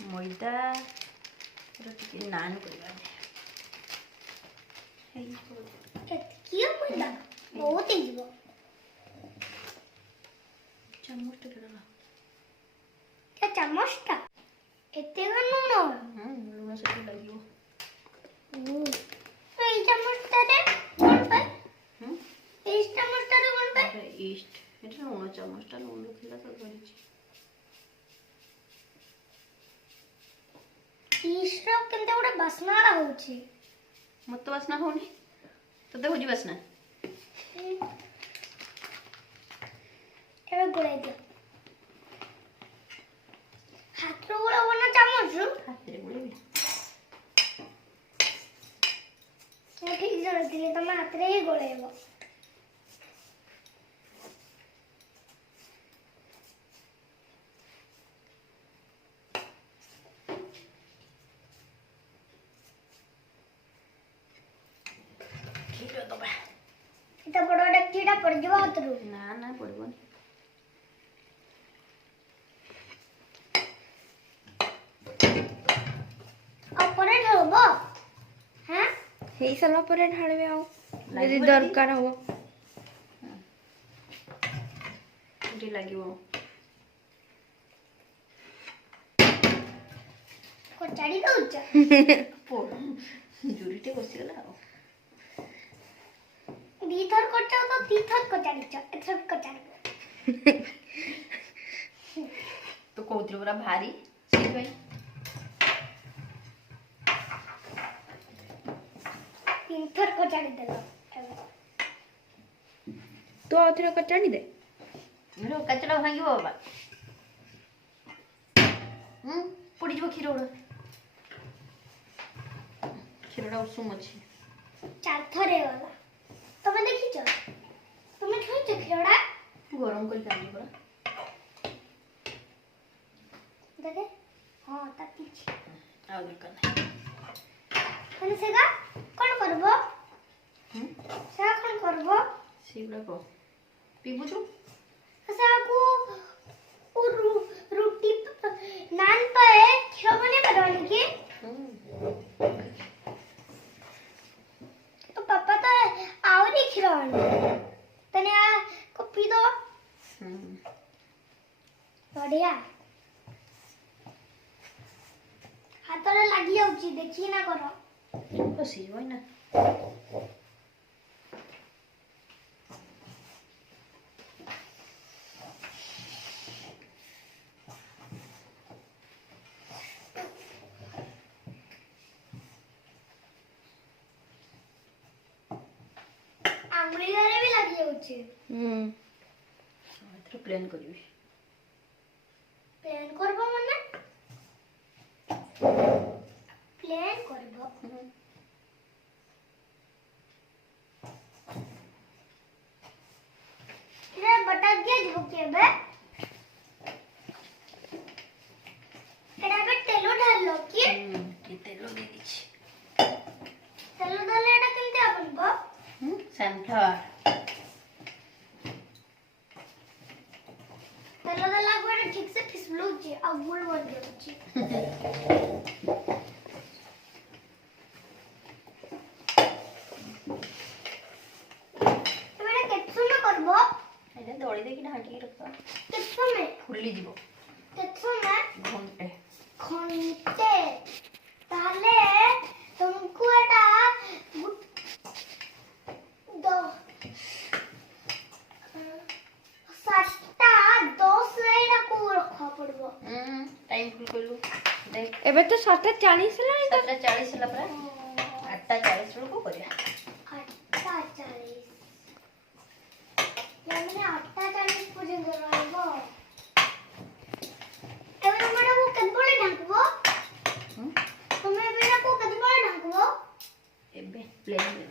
मैदा टे नान करवा बहुत ही चम्मच टे क्या चम्मच टा एते लूण लुण से लगे तो ये चम्मच टा रे कौन पे इस चम्मच टा रे कौन पे ईस्ट एटा लुण चम्मच टा लुण थिला तो करिछि ईस्ट रो केनते गोटे बासना होछि मत बासना होनी तो होजी बासना एबे गोळाई दे हाथ रो गोळा बना चम्मच रो हाथ रे गोळेबी मैं ठीक जण दिले तमा हाथ रे ही गोळाइबो खीर दबा इता बड़ डेक्चीटा पड़ जबो हाथरू ना ना पड़बोनी अपरे ढलबो हैं हे साला परे ढाळवे आउ यदि दरकार हो टे लागिवो को चाडी दउछ पो जुरीटे बसी गला दी थर करछ तो ती थर को चाडीछ एथर को चाडी तो कहउतिर पूरा भारी से भाई तीन थर को चाडी देलो तो आउथरे कचाडी दे रो कचड़ा भांगी बाबा पड़ी जो खीर उड़ खीरडा उसूम अछि चार थरे वाला तमे देखिछ तमे खाइछ खिरडा गरम कर काटी परा देखे हां ताती छी आ दरकार नहीं कोन सेगा कोन करबो सेगा कोन करबो सीगुड़ा को पीबू छु सेगा को रोटी नान पे खिरो बने करवानी के तो पापा तो आवरी खिरो तने आ को पी दो बढ़िया हाथरे लागी जाउची देखी ना करो बसी होय ना आंगुली घरे भी लागी जाउची एथरे प्लान करिवि प्लान करबो मने प्लान करबो रे बटा दिया झोके बे एडा पे तेलो ढालो की तेलो दे दिछि तेलो डाले एडा केनते बनबो सनफ्लावर तेलो डाला गोरे ठीक से फिसलुची आ गुल बन जाउची एबे केतसु में करबो एटा दळी देकी ढांकी रखा केतसु में फुल्ली जीवो केतसु में घंटे घंटे ताले तुमको एटा दो 7टा 10 एटा को रखा पड़बो टाइम फुल करलु देख एबे तो 7:40 लानी तो 7:40 होला परा 8:40 को करिया 8:40 यानी 8:40 पर्यंत रहबो एबे हमरा को केतबळे ढाकबो तुमे एबे को केतबळे ढाकबो एबे प्लेन दे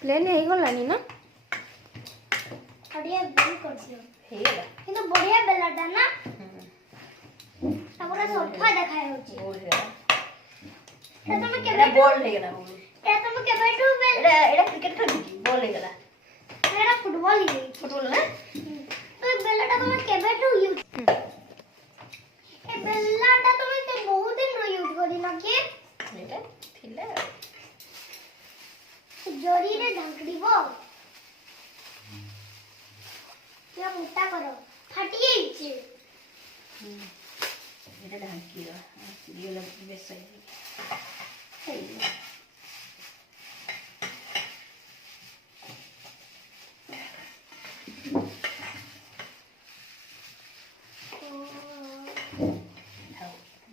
प्लेन हे गलानी ना बढ़िया बेल कर दियो हेला किंतु बढ़िया बेलाटा ना तापर सफा देखाय होची गोल हेला ए तुम के एटा बॉल हे गेला ए तुम के बैठू बेल एटा क्रिकेट खेल बॉल हे गेला एटा फुटबॉल फुटबॉल ही फुटबॉल ना तो ए बेलाटा तुम केबेठू यूज ए बेलाटा तुम के बहुत दिन रो यूज करिना के एटा थिला जरी रे ढांकड़ीबो या मोटा करो फाटी जाइछे एटा ढांकी रो ये लग बेस है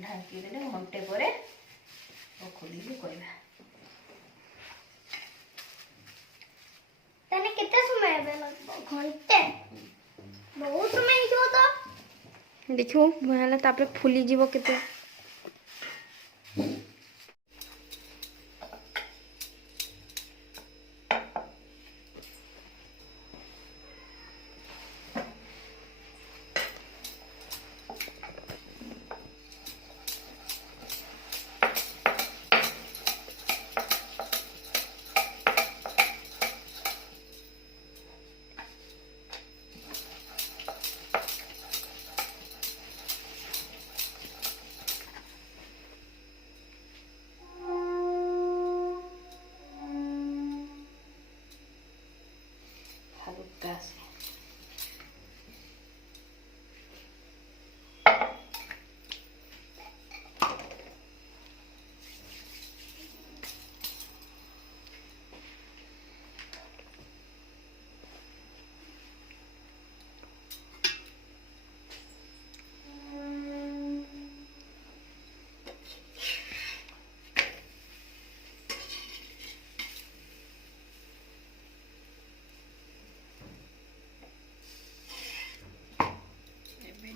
ढांकी देले घंटे परे ओ खोली कहबा तने कितने समय बेला घंटे बहुत समय ही तो देखो भला तापर फुली जीवो केते हल्का से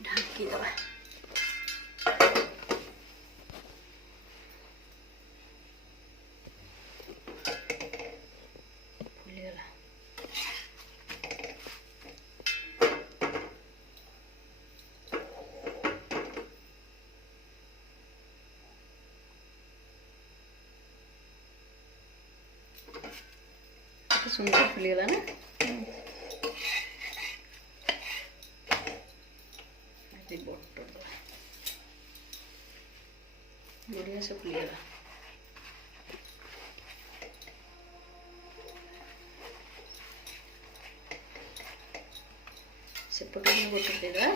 ढांकी दवा फुलीगला सुंदर फुलीगला ना बढ़िया से फुलेगा सेपटे में गोटे देगा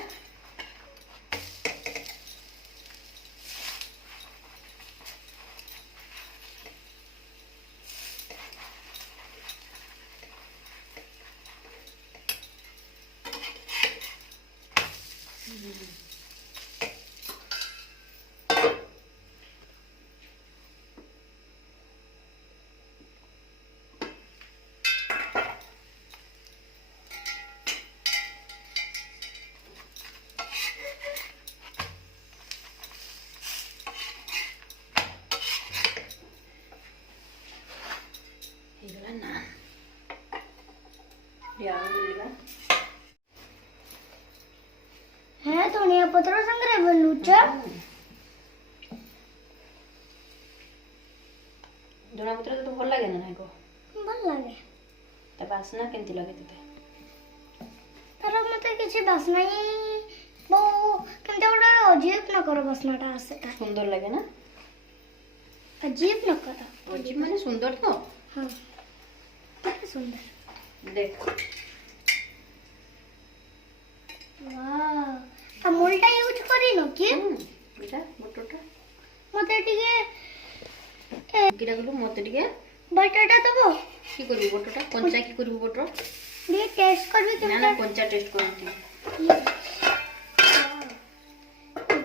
है धनिया पत्र संगे बनूचा धनिया पत्र तो भल लगे ना नाई को भल लागे ता बासना केमती लगे तते तार मते किछि बासना ही बो केमते ओडा अजीब न कर बासनाटा आसे ता सुंदर लगे ना अजीब न कर अजीब माने सुंदर तो हां कितना सुंदर देख वाह अमूलटा यूज करी न कि बेटा बटरटा मते टिके किरा गलु मते टिके बटरटा दबो की करबी बटरटा कंचा की करबी बटर ये टेस्ट करबी ना ना कंचा टेस्ट करती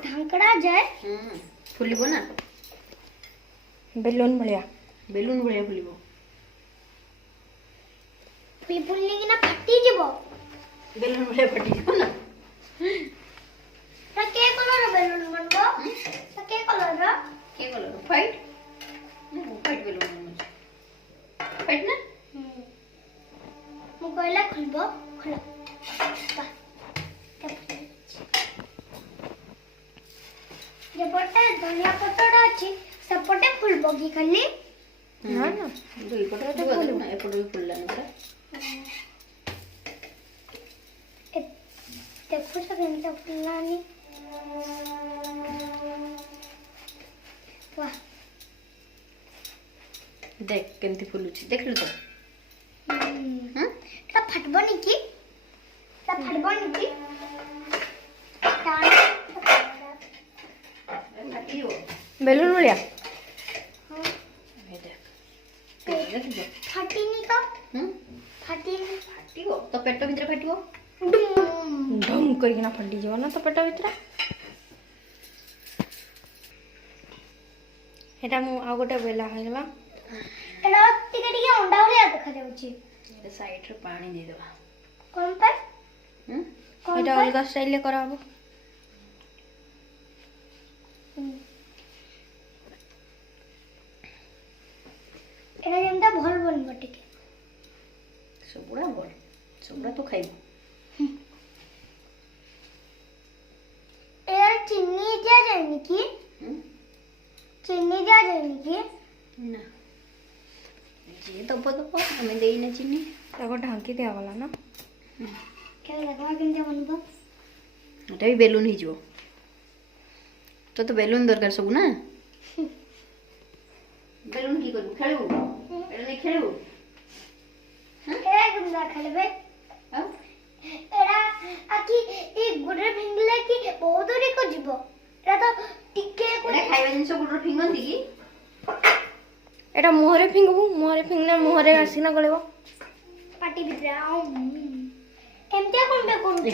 ढांकड़ा जाए फुलिबो ना बेलून भलिया फुलिबो ये फुलने की ना फटी जीवो बेलून भलिया फटी जीवो ना ता के कलर बेलून बनबो ता के कलर व्हाइट ना व्हाइट बेलून बनबो व्हाइट ना मु कहला खुलबो खुला ये पट्टा धनिया पत्ता अछि सपटे फुलबो की खाली ना ना दुई पटे तो बदल ना एपटे भी फुलला ना କେମିତି ଫୁଲିଲାନି वाह देख केमती फुलुची देखलु तो ता फटबनी की फाटियो बेलून भलिया ये देख जो फटिनी का फटिनी फाटियो तो पेट भीतर फाटियो ढम करकिना फटी जाव ना तो पेट भीतर एटा मु आ गोटे बेला होइला एटा टिके टिके अंडा भलिया देखा जाउची ये साइड रे पानी दे देबा कोन पे एटा अलगा स्टाइल ले कराबो एटा जेंता भल बनबो टिके सबुड़ा तो खाइबो एटा चीनी दिया जायनी की चीनी दिया जायनी की ना जे दबो हमें देई ना चीनी ताको ढांकी दिया वाला ना क्या लगवा केंता बनबो एटा भी बेलून ही जो तो बेलून दरकार सब ना बेलून की करू खेलू एटा नहीं खेलू एटा केमदा खेलबे हां एटा आकी ए गुडे भिंगले की बहुत दूर को जीवो एटा तो टिके को एटा खाइबा जिंस गुडर फिंगंती की एटा मुहरे फिंगबू मुहरे फिंगना मुहरे आसीना गलेबो पाटी भितर आउ केमते कोन बे करूछ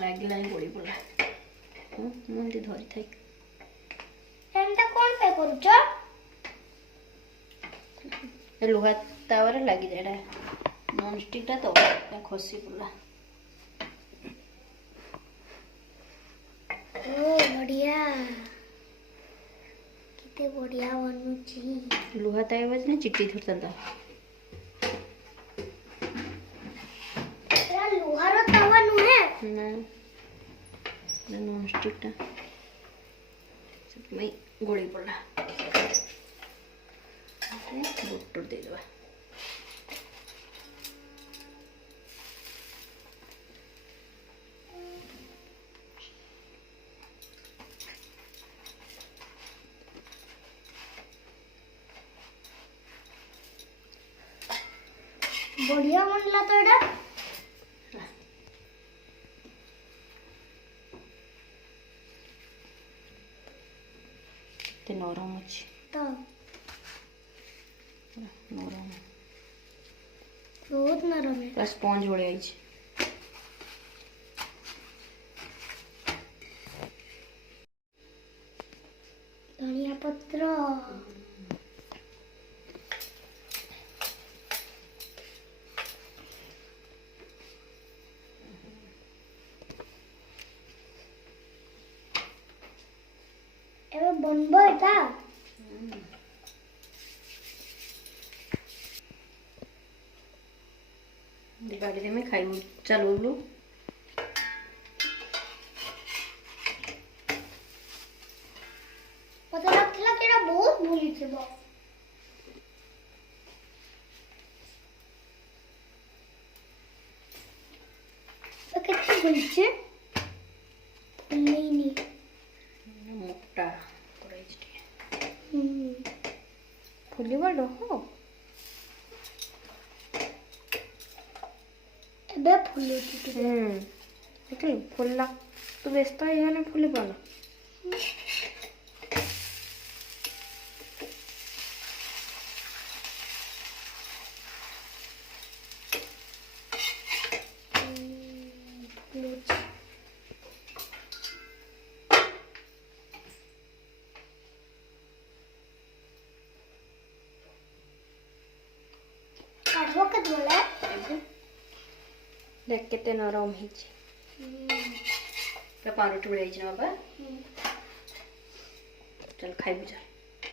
लागिला गोड़ी पड़ा मुंडी धरी थाई केमते कोन पे करूछ ए लोहा तावर लागी जाडा नॉन स्टिक ता तो खसी पड़ा ओ बढ़िया किते बढ़िया बनूची लोहा तावे बजने चिट्टी धरता एटा लोहार तवा नुहे ना नॉन स्टिक ता सब में गोड़ी पड़ा बुट्टर दे देबा बढ़िया बनला तो एटा ते नरम अछि तो नरम बहुत नरम है पूरा स्पंज भले आइछ धनिया पत्र एबे बनबो एटा दिवाली में खाइबू चल बोलू पता लगथिला कि एटा बहुत भूली थिबो तो कितनी भूली छे नहीं मोटा कराइछ फुलिबा डहो एबे फूलो टिके देखली फुलला तू व्यस्त है याने फुली पाला काढबो के बोले देख केते नरम हिच पाउडर टुबे आइछ ना बाबा चल खाइबू चल